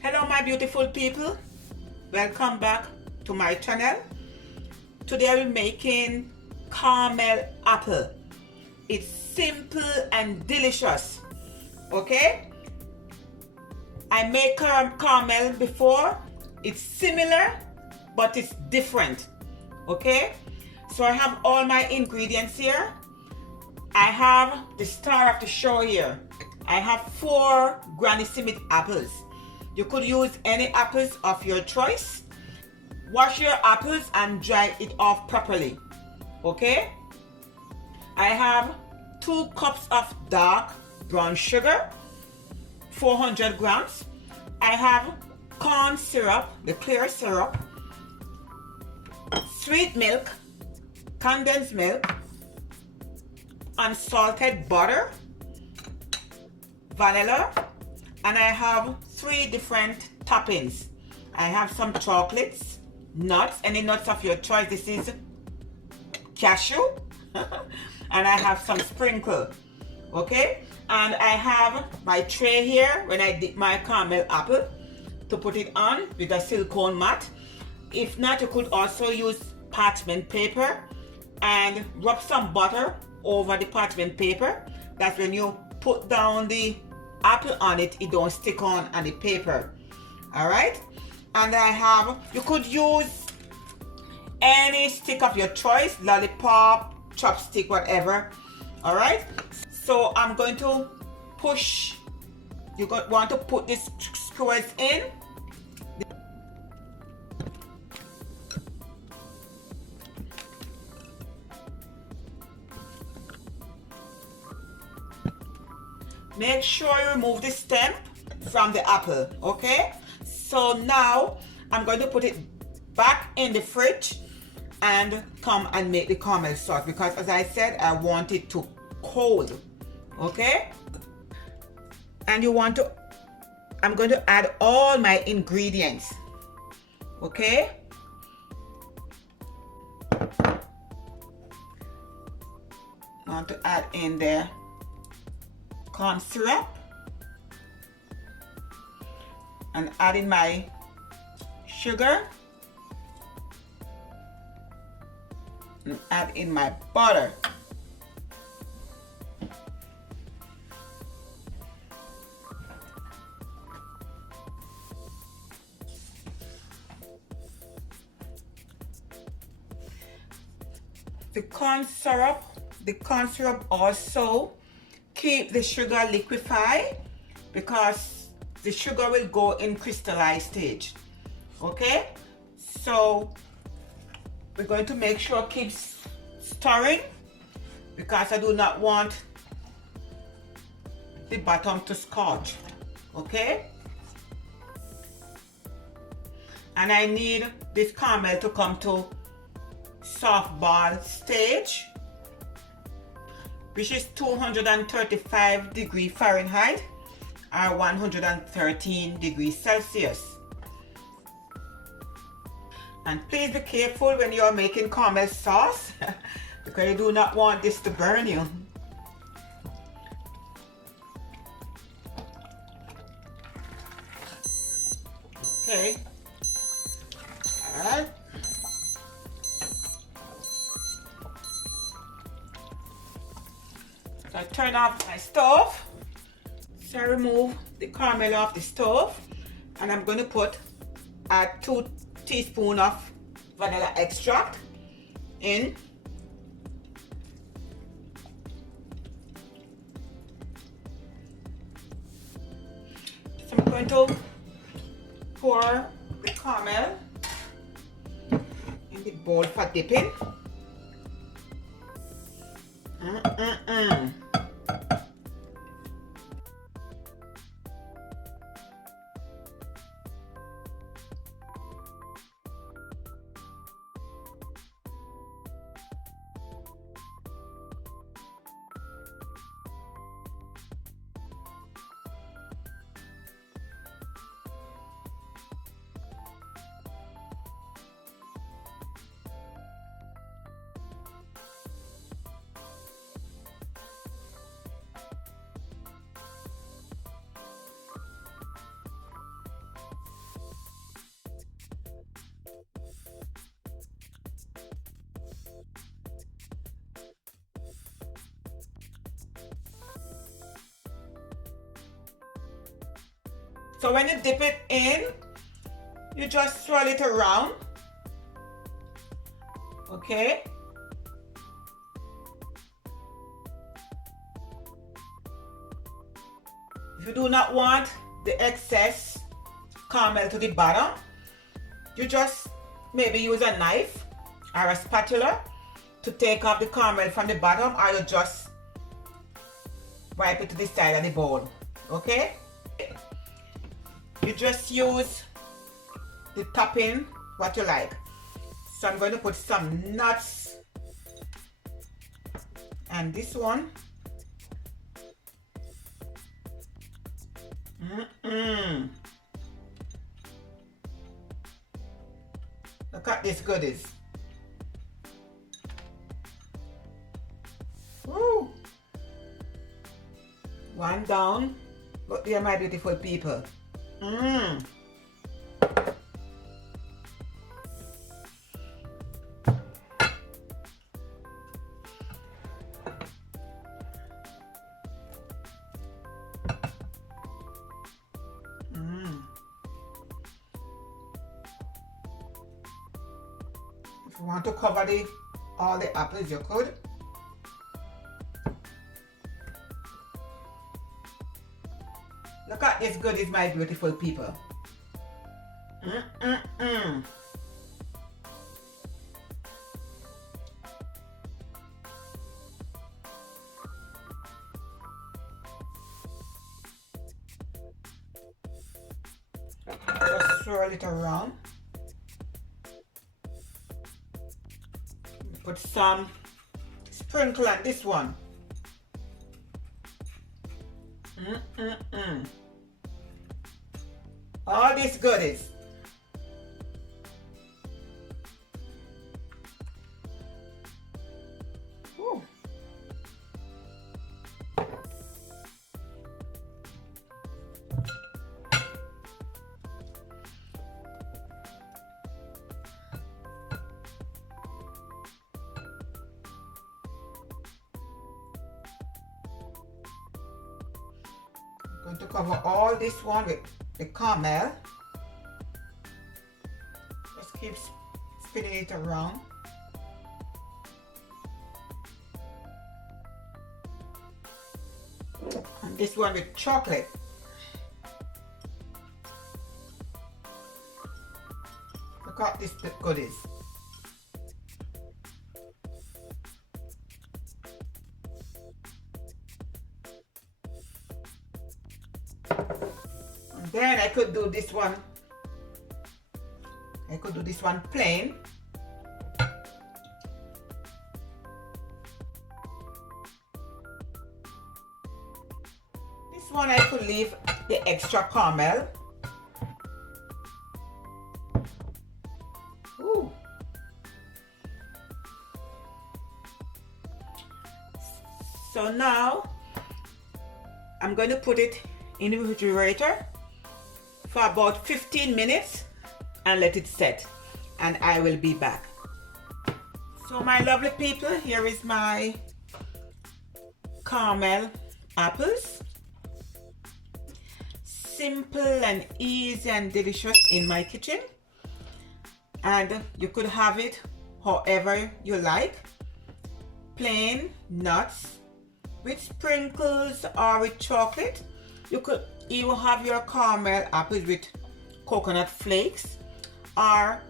Hello my beautiful people, welcome back to my channel. Today we're making caramel apple. It's simple and delicious. Okay, I made caramel before. It's similar but it's different. Okay, so I have all my ingredients here. I have the star of the show here. I have 4 Granny Smith apples. You could use any apples of your choice. Wash your apples and dry it off properly. Okay? I have 2 cups of dark brown sugar, 400 grams. I have corn syrup, the clear syrup, sweet milk, condensed milk, unsalted butter, vanilla, and I have 3 different toppings. I have some chocolates, nuts, any nuts of your choice. This is cashew, and I have some sprinkle. Okay, and I have my tray here when I dip my caramel apple to put it on with a silicone mat. If not, you could also use parchment paper and rub some butter over the parchment paper. That's when you put down the apple on it, it don't stick on the paper. All right, and I have, you could use any stick of your choice, lollipop, chopstick, whatever. All right, so I'm going to push. You want to put these screws in. Make sure you remove the stem from the apple, okay? So now I'm going to put it back in the fridge and come and make the caramel sauce, because as I said, I want it to cold, okay? And you want to, I'm going to add all my ingredients, okay? I want to add in there corn syrup and add in my sugar and add in my butter. The corn syrup also keep the sugar liquefied, because the sugar will go in crystallized stage. Okay, so we're going to make sure keep stirring, because I do not want the bottom to scorch. Okay, and I need this caramel to come to soft ball stage, which is 235 degrees Fahrenheit or 113 degrees Celsius. And please be careful when you're making caramel sauce because you do not want this to burn you. Okay. All right. So I turn off my stove. So I remove the caramel off the stove, and I'm going to add 2 teaspoons of vanilla extract in. So I'm going to pour the caramel in the bowl for dipping. So when you dip it in, you just swirl it around. Okay? If you do not want the excess caramel to the bottom, you just maybe use a knife or a spatula to take off the caramel from the bottom, or you just wipe it to the side of the bowl. Okay? You just use the topping what you like. So I'm going to put some nuts and this one. Look at this goodies. Woo. One down, but they are my beautiful people. If you want to cover all the apples, you could. Look at this goodies, my beautiful people. Just swirl it around. Put some sprinkle on this one. All these goodies. Ooh. I'm going to cover all this one with the caramel. Just keep spinning it around. And this one with chocolate. Look at this goodies. Then I could do this one. I could do this one plain. This one I could leave the extra caramel. Ooh. So now I'm going to put it in the refrigerator for about 15 minutes and let it set, and I will be back. So my lovely people, here is my caramel apples. Simple and easy and delicious in my kitchen, and you could have it however you like. Plain, nuts, with sprinkles or with chocolate. You could even have your caramel apples with coconut flakes or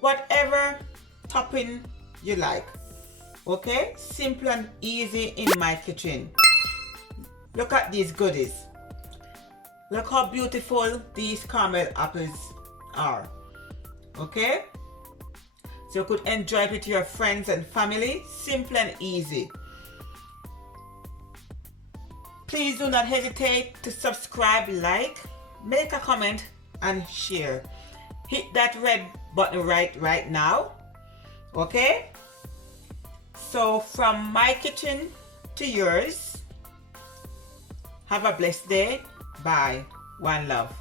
whatever topping you like. Okay, simple and easy in my kitchen. Look at these goodies. Look how beautiful these caramel apples are. Okay, so you could enjoy it with your friends and family. Simple and easy. Please do not hesitate to subscribe, like, make a comment and share. Hit that red button right now. Okay? So from my kitchen to yours, have a blessed day. Bye. One love.